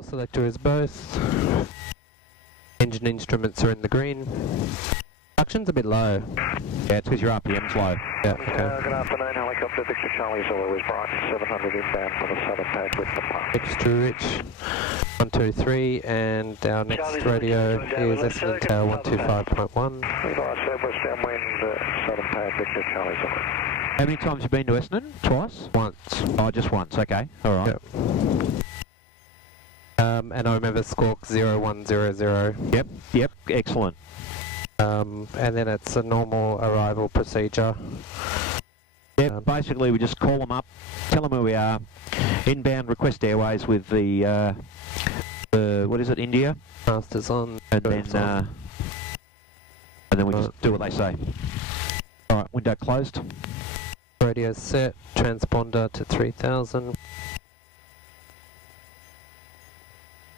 Fuel selector is both. Engine instruments are in the green. Production's a bit low. Yeah, it's because your RPM's low. Yeah, okay. Good afternoon, helicopter Victor Charlie Zulu is bright 700 inbound for the southern pad with the park. Extra rich. 123, and our next Charlie radio Zulu, is Essendon Tower 125.1. Levi Southwest downwind, southern pad Victor Charlie Zulu. How many times have you been to Essendon? Twice? Once. Oh, just once, okay. Alright. Yep. And I remember Squawk 0100. Yep, excellent. And then it's a normal arrival procedure. Yep, basically we just call them up, tell them where we are, inbound request airways with the what is it, India? Masters on. And then we just do what they say. Alright, window closed. Radio set, transponder to 3000.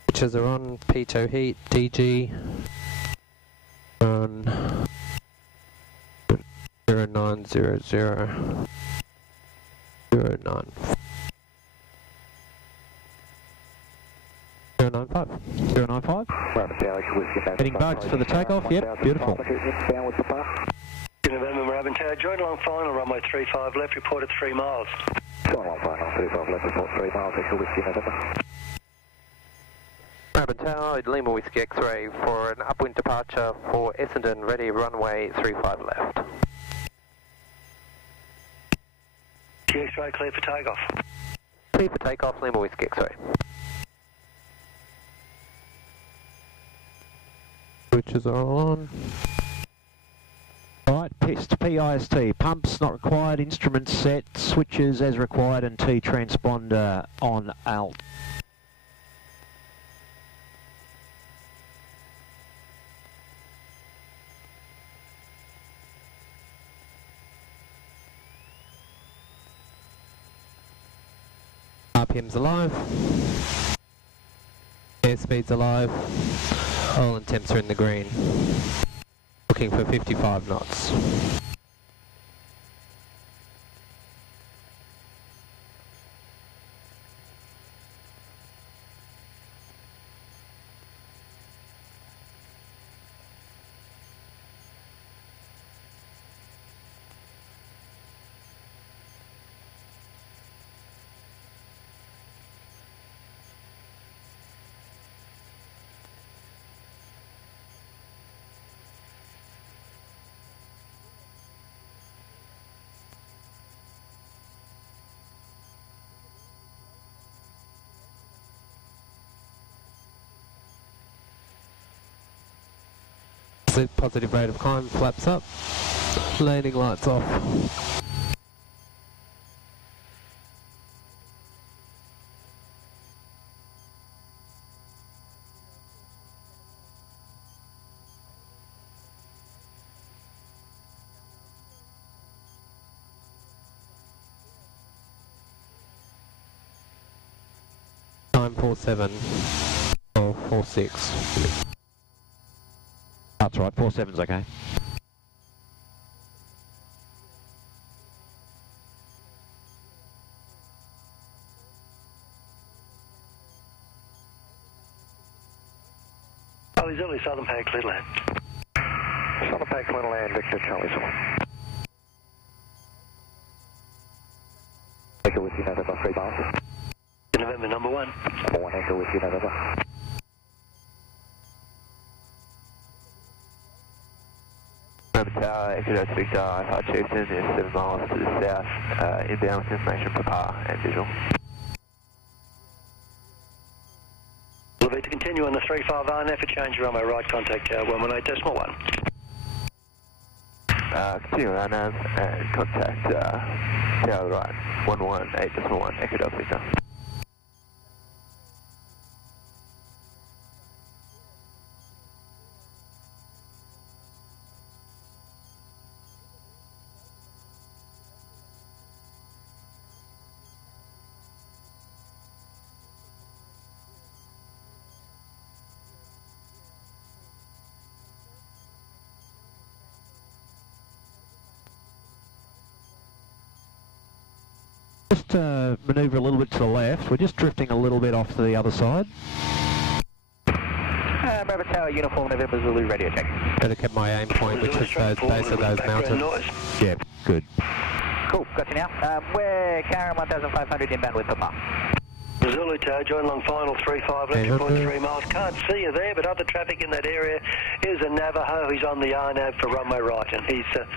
Switches are on, pitot heat, DG. On 0900 09. .095. 095. Heading boats for the takeoff, yep, beautiful. November Moorabbin Tower, join along final runway 35 left, report at 3 miles. Join along final 35 left, report 3 miles, Echo Whiskey November. Moorabbin Tower, Lima Whiskey X-ray for an upwind departure for Essendon, ready runway 35 left. X-ray clear for takeoff. Clear for takeoff, Lima Whiskey X-ray. Switches are all on. Alright, PIST, PIST, pumps not required, instruments set, switches as required, and T transponder on alt. RPM's alive. Airspeed's alive. Oil and temps are in the green. Looking for 55 knots. Positive rate of climb, flaps up, landing lights off. Time 47 or 46. That's right, 47's okay. Charlie Zulu, southern pad clear land. Southern pad clear land, Victor Charlie Zulu. Echo Whiskey November, 3 miles. November number 1. Number 1, Echo Whiskey November. Tower, Echo Victor, Alpha Chieftain is 7 miles to the south, inbound with information for power and visual. Will be to continue on the 35R, for change runway right contact tower 118.1. Continue on nav and contact tower right 118.1, Echo Victor. Just manoeuvre a little bit to the left. We're just drifting a little bit off to the other side. Bravo Tower, uniform November Zulu, radio check. Better keep my aim point, which is the base of those mountains. Yeah, good. Cool, got you now. We're carrying 1,500 inbound with Papa. Zulu Tower, join long final 35 left, report 3 miles. Can't see you there, but other traffic in that area. Here's a Navajo. He's on the RNAV for runway right, and he's just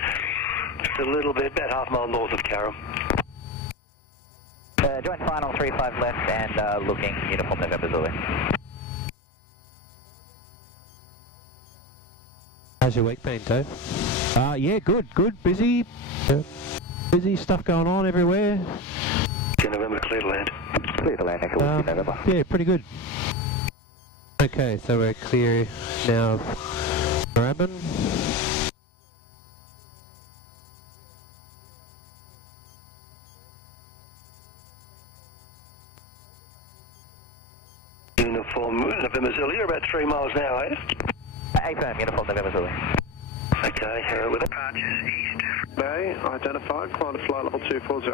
a little bit, about half mile north of Carrum. Join final 35 left and looking uniform November Zulu. How's your week been, Dave? Yeah, good. Busy. Yeah. Busy stuff going on everywhere. November, clear to land. Clear to land, Echo Whiskey November. Yeah, pretty good. Okay, so we're clear now of Moorabbin. Uniform November Zulu, you're about 3 miles now, eh? A-firm, uniform November Zulu. Okay, with departures east. Bay, identified, climb to flight level 240.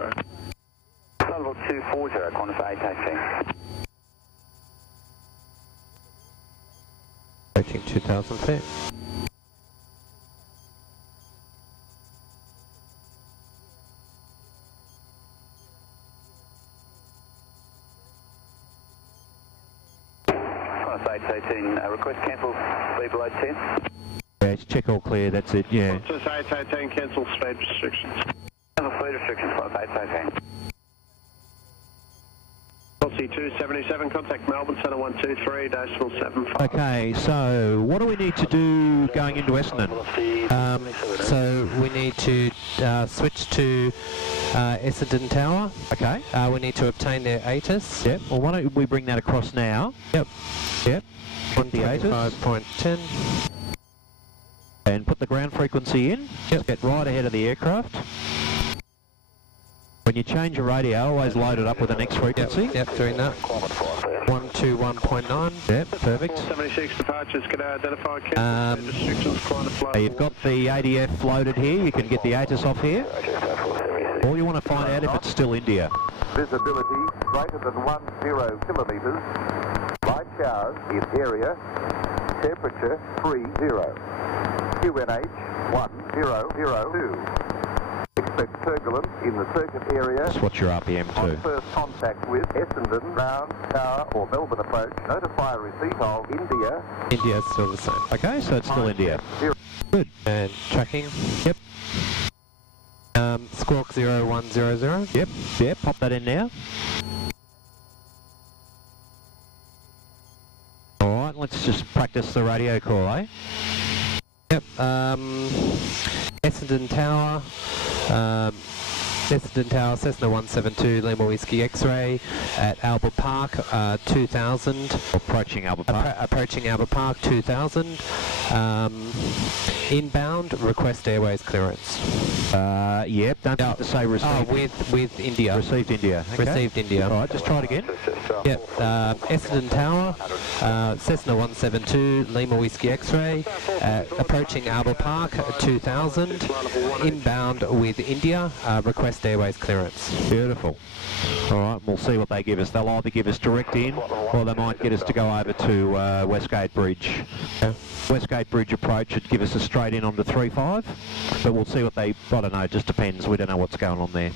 Flight level 240, quantify taxi. Approaching 2,000 feet. Quantify 18, request cancel, speed below 10. Yeah, check all clear, that's it, yeah. Just 818, cancel speed restrictions. Cancel speed restrictions, quantify 18. LC277, contact Melbourne Centre 123-75. Okay, so what do we need to do going into Essendon? So we need to switch to Essendon Tower. Okay. We need to obtain their ATIS. Yep, well why don't we bring that across now? Yep. Yep. Put the ATIS. 125.10. And put the ground frequency in. Just get right ahead of the aircraft. When you change your radio, always load it up with the next frequency. Yep, doing that. 121.9. Yep, perfect. 476 departures, can I identify cancel speed restrictions, climb to flight. You've got the ADF loaded here, you can get the ATIS off here. All you want to find out if it's still India. Visibility greater than 10 kilometres. Light showers in area. Temperature 30. QNH 1002. Expect turbulence in the circuit area. Just watch your RPM On too. first contact with Essendon, Round, Tower or Melbourne approach, notify receipt of India. India's still the same. Okay, so it's still India. Good. And tracking. Yep. Squawk 0100. Yep, yep, pop that in now. Alright, let's just practice the radio call, eh? Yep. Essendon Tower. Essendon Tower, Cessna 172, Lima Whiskey X-ray at Albert Park, 2000. Approaching Albert Park. Approaching Albert Park, 2000. Inbound, request airways clearance. Yep, don't have to say received. Oh, with India. Received India. Okay. Received India. Alright, just try it again. Yep, Essendon Tower, Cessna 172, Lima Whiskey X-ray, approaching Albert Park, 2000, inbound with India, request airways clearance. Beautiful. Alright, we'll see what they give us. They'll either give us direct in, or they might get us to go over to Westgate Bridge. Okay. Westgate Bridge approach would give us a straight in onto 35, but we'll see what they, I don't know, it just depends. We don't know what's going on there.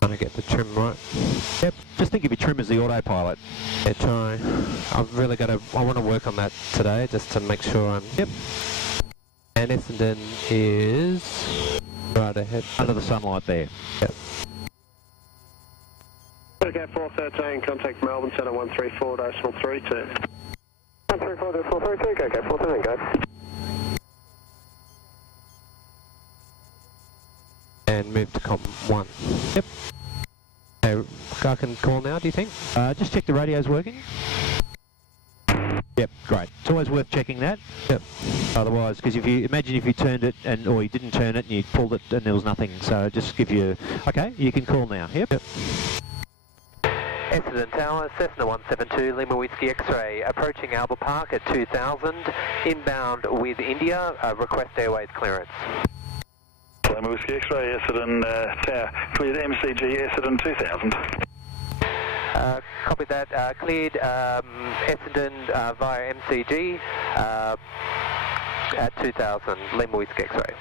Trying to get the trim right. Yep, just think of your trim as the autopilot. Yeah, try. I've really got to, I want to work on that today just to make sure I'm... Yep. And Essendon is right ahead. Under the sunlight there. Yep. Okay, 413, contact Melbourne Centre 134-32. 134-432, okay, 413, go. And move to comp 1. Yep. Okay, I can call now, do you think? Just check the radio's working. Yep, great. It's always worth checking that. Yep. Otherwise, because if you imagine if you turned it and or you didn't turn it and you pulled it and there was nothing, so just give you. Okay, you can call now. Yep. Essendon Tower, Cessna 172, Lima Whiskey X-ray, approaching Albert Park at 2000, inbound with India, request airways clearance. Lima Whiskey X-ray, Essendon Tower, cleared MCG, Essendon 2000. Copy that. Cleared Essendon via MCG at 2000, Lima Whiskey X-ray.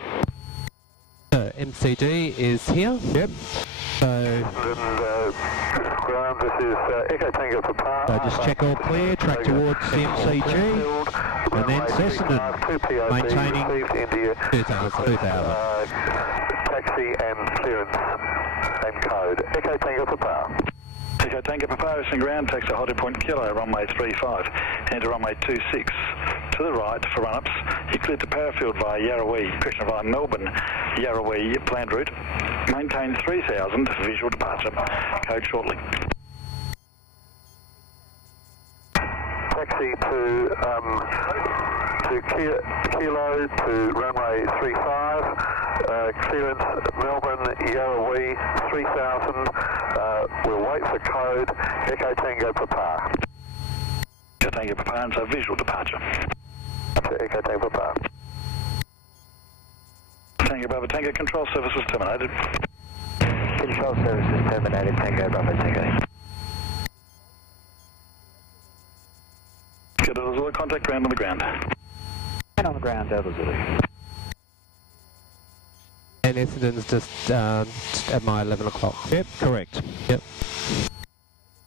So MCG is here. Yep. So ground, this is Echo Tango Papa. So just check all clear, track towards the MCG, and then Essendon maintaining 2000. Taxi and clearance and code. Echo Tango Papa. Echo Tango Papa, Essendon ground, taxi holding point Kilo, runway 35, enter runway 26. To the right for run-ups, he cleared the Parafield via Yarrawee, correction via Melbourne, Yarrawee planned route. Maintain 3000, visual departure. Code shortly. Taxi to Kilo to runway 35. Clearance Melbourne Yarrawee 3000. We'll wait for code. Echo Tango Papa. Echo Tango Papa, and so visual departure. Echo Tango Papa. Tango Bravo Tango, control services terminated. Control services terminated, Tango Bravo Tango. Good, Delta Zulu, contact ground on the ground. And on the ground, Delta Zulu. And Essendon's just at my 11 o'clock. Yep, correct. Yep.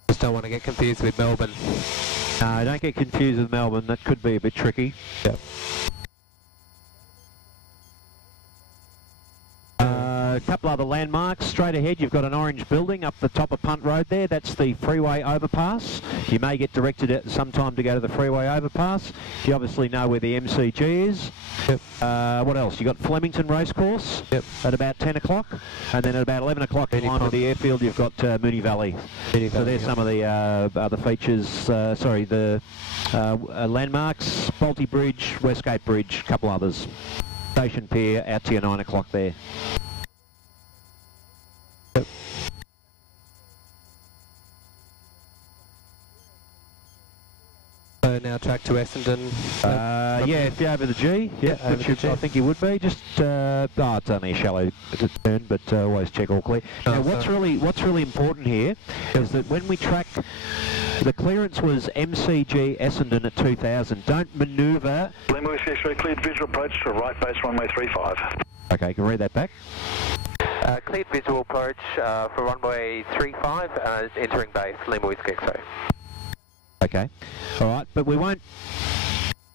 Just don't want to get confused with Melbourne. No, don't get confused with Melbourne, that could be a bit tricky. Yep. A couple other landmarks. Straight ahead you've got an orange building up the top of Punt Road there. That's the freeway overpass. You may get directed at some time to go to the freeway overpass. You obviously know where the MCG is. Yep. What else? You've got Flemington Racecourse. Yep. At about 10 o'clock. And then at about 11 o'clock in line with the airfield you've got Moonee Valley. So there's some of the other features, the landmarks. Bolte Bridge, Westgate Bridge, a couple others. Station Pier out to your 9 o'clock there. Yep. So now track to Essendon. Yeah, if you're over the G, yeah, which I think you would be. Just it's only a shallow turn, but always check all clear. Now, what's really important here is that when we track, the clearance was MCG Essendon at 2000. Don't manoeuvre. Lima Whiskey X-ray, cleared visual approach to right base runway 35. Okay, can read that back. Cleared visual approach for runway 35, entering base, Lima Whiskey X-ray. Okay, all right, but we won't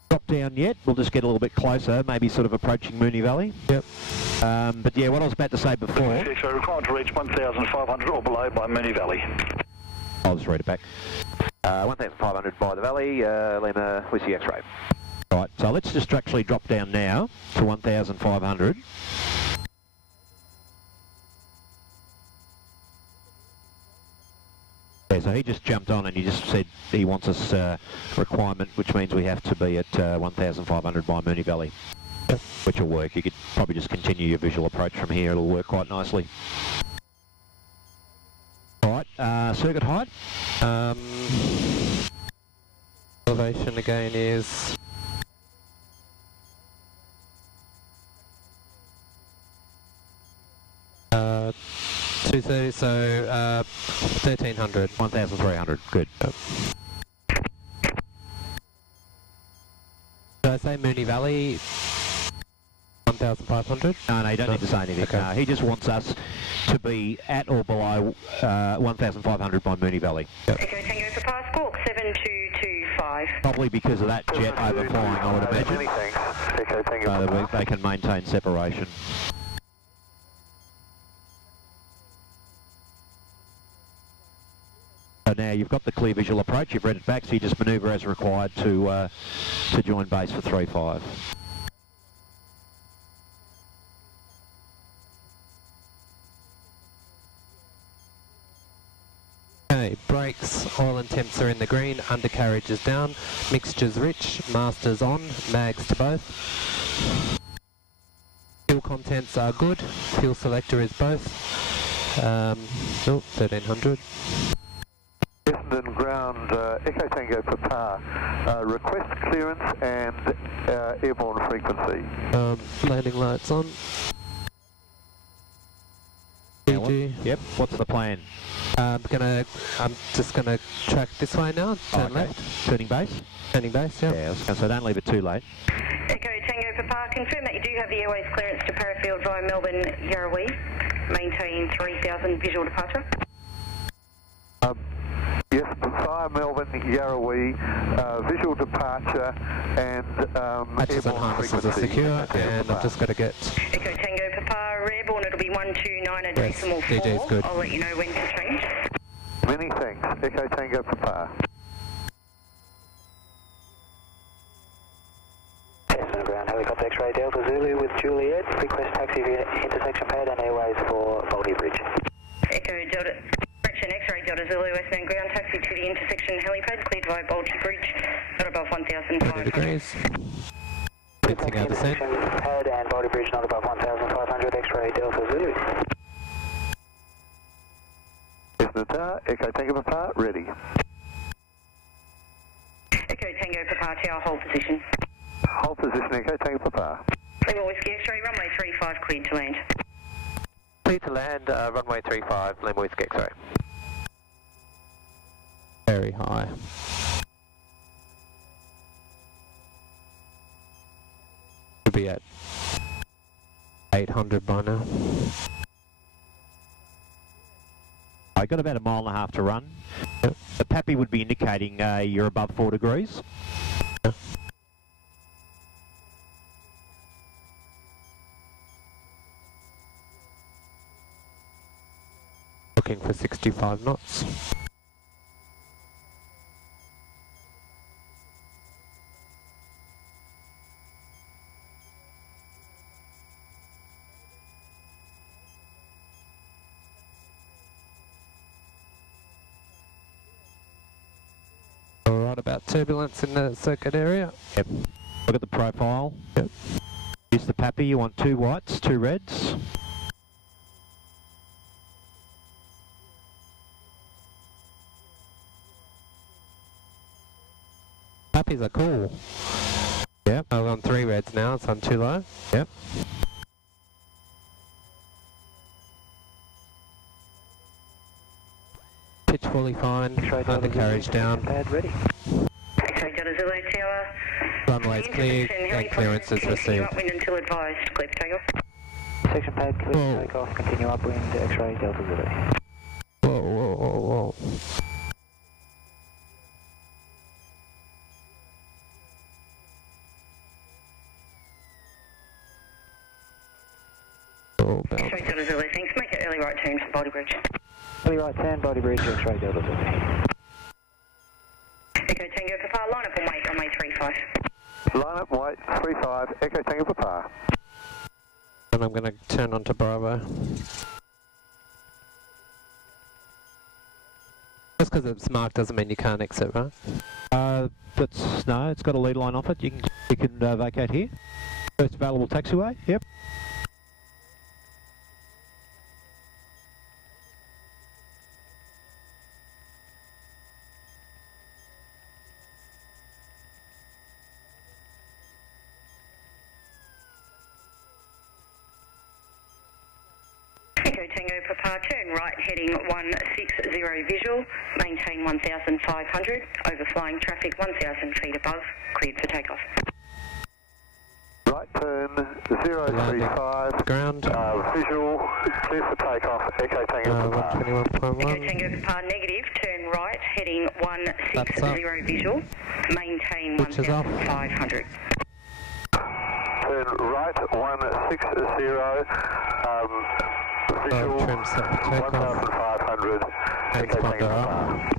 drop down yet. We'll just get a little bit closer, maybe sort of approaching Moonee Valley. Yep. But yeah, what I was about to say before. X-ray required to reach 1,500 or below by Moonee Valley. I'll just read it back. 1,500 by the valley, Lima Whiskey X-ray. All right, so let's just actually drop down now to 1,500. Yeah, so he just jumped on and he just said he wants us requirement, which means we have to be at 1,500 by Moonee Valley, which will work. You could probably just continue your visual approach from here. It'll work quite nicely. All right, circuit height. Elevation again is 230, so 1,300. 1,300, good. Did I say Moonee Valley 1,500? No, you don't need to say anything. Okay. No, he just wants us to be at or below 1,500 by Moonee Valley. Echo Tango for Pass Squawk 7225. Probably because of that jet overflying, I would imagine. Many thanks. Echo Tango So Papa. that they can maintain separation. So now you've got the clear visual approach, you've read it back, so you just manoeuvre as required to join base for 3-5. Okay, brakes, oil and temps are in the green, undercarriage is down, mixture's rich, master's on, mags to both. Fuel contents are good, fuel selector is both. 1,300. Essendon ground, Echo Tango Papa, request clearance and airborne frequency. Landing lights on. Did Yep. What's the plan? I'm just gonna track this way now. Turn Okay. left. Turning base? Turning base, yeah. Yeah, I was going to say don't leave it too late. Echo Tango Papa, confirm that you do have the airways clearance to Parafield via Melbourne Yarrawee. Maintain 3000 visual departure. Yes, via Melbourne, Yarrawee, visual departure and Hatches and harnesses are secure, and I've just got to get... Echo Tango Papa, airborne, it'll be 129 and Yes, decimal 4. DJ's good. I'll let you know when to change. Many thanks. Echo Tango Papa. Essendon ground helicopter X-ray Delta Zulu with Juliet. Request taxi via intersection pad and airways for Baldy Bridge. Echo Delta, correction, X-ray Delta Zulu, Western ground taxi to the intersection helipad, cleared via Baldy Bridge, not above 20 1,500. degrees. Fixing our descent. Intersection pad and Baldy Bridge not above 1,500. X-ray Delta Zulu. Essendon Tower, Echo Tango Papa, ready. Echo Tango Papa, tower hold position. Hold position, Echo Tango Papa. Lima Whiskey X-ray, runway 35, cleared to land. Clear to land, runway 35, Lima Whiskey X-ray. Very high. Should be at 800 by now. I got about 1.5 miles to run. Yep. The PAPI would be indicating you're above 4 degrees. Yep. Looking for 65 knots. Alright, about turbulence in the circuit area. Yep. Look at the profile. Yep. Use the PAPI. You want 2 whites, 2 reds. Puppies are cool. Yep. I'm on 3 reds now, so I'm too low. Yep. Pitch fully fine, undercarriage down. Pad ready. Echo Delta Zulu tower. Runway's clear, gate clearance is Continue received. upwind until advised, clear to take off. Section pad clear Whoa. to take off. Continue upwind. X-ray Delta Zulu. Whoa, whoa, whoa, whoa. Oh, bounce. Echo Delta Zulu, thanks. Make it early right turn for Baldy Bridge. Early right turn, Baldy Bridge, X-ray Delta Zulu. Echo Tango Papa, line up and wait, runway 35. Line up, white, 35, Echo Tango Papa. And I'm going to turn onto Bravo. Just because it's marked doesn't mean you can't exit, right? No, it's got a lead line off it. You can vacate here. First available taxiway. Yep. Echo Tango Papa, turn right heading 160 visual, maintain 1,500, overflying traffic 1,000 feet above, cleared for takeoff. Right turn, 035. Ground. Visual, clear for takeoff, Echo Tango Papa. 121.1. Echo Tango Papa, negative, turn right heading 160 visual, maintain Which is off. 1,500. Turn right, 160, visual, trim set for takeoff. 1,500, Echo Transponder Tango up. Papa.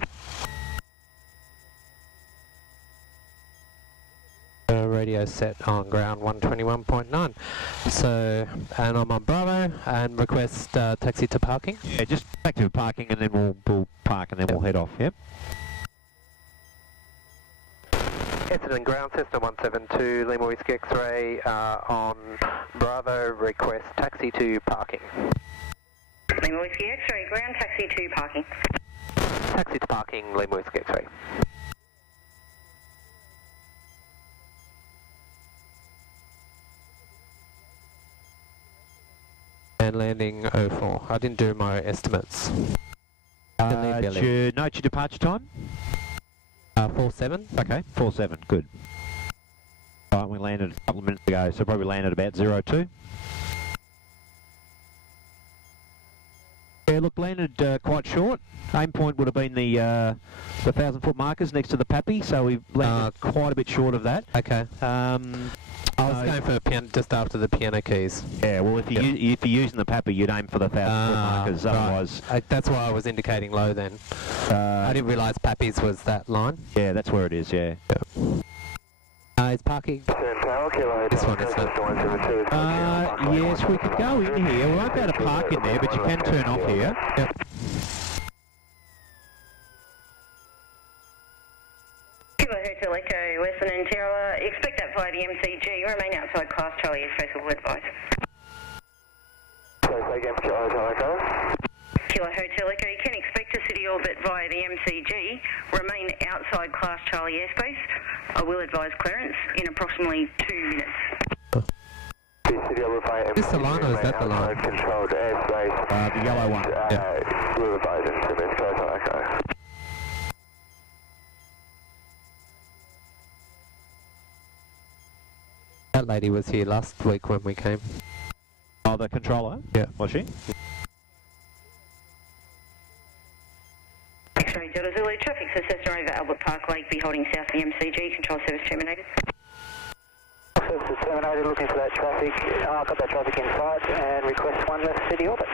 Radio set on ground 121.9. So, and I'm on Bravo and request taxi to parking. Yeah, just back to parking and then we'll park and then we'll head off. Yep. Essendon ground system 172 Lima Whiskey X-ray on Bravo, request taxi to parking. Lima Whiskey X-ray, ground taxi to parking. Taxi to parking, Lima Whiskey X-ray. And landing 04. I didn't do my estimates. Note your departure time? 47. Okay, 47, good. Right, we landed a couple of minutes ago, so probably landed about 02. Yeah, look, landed quite short. Aim point would have been the 1,000-foot markers next to the Pappy, so we've landed quite a bit short of that. Okay. I was going for just after the piano keys. Yeah, well, if you're using the Pappy, you'd aim for the 1,000-foot markers. Otherwise, that's why I was indicating low then. I didn't realise Pappy's was that line. Yeah, that's where it is. Yeah. It's parking. This one is not. Yes, we could go in here. We won't be able to park in there, but you can turn off here. Yep. Kilo Hotel Echo, Essendon Tower. Expect that via the MCG. Remain outside class Charlie airspace will advise. So say again for Kilo Hotel Echo. Kilo Hotel Echo, you can expect a city orbit via the MCG. Remain outside class Charlie airspace. I will advise clearance in approximately 2 minutes. Is this the line or is that the line? Controlled airspace. The yellow one. Yeah. We'll advise in 2 minutes. Kilo Hotel Echo. That lady was here last week when we came. Oh, the controller? Yeah. Was she? X-ray Delta Zulu, traffic successor over Albert Park Lake, be holding south the MCG, control service terminated. Service terminated, looking for that traffic. I've got that traffic in sight and request one left city orbit.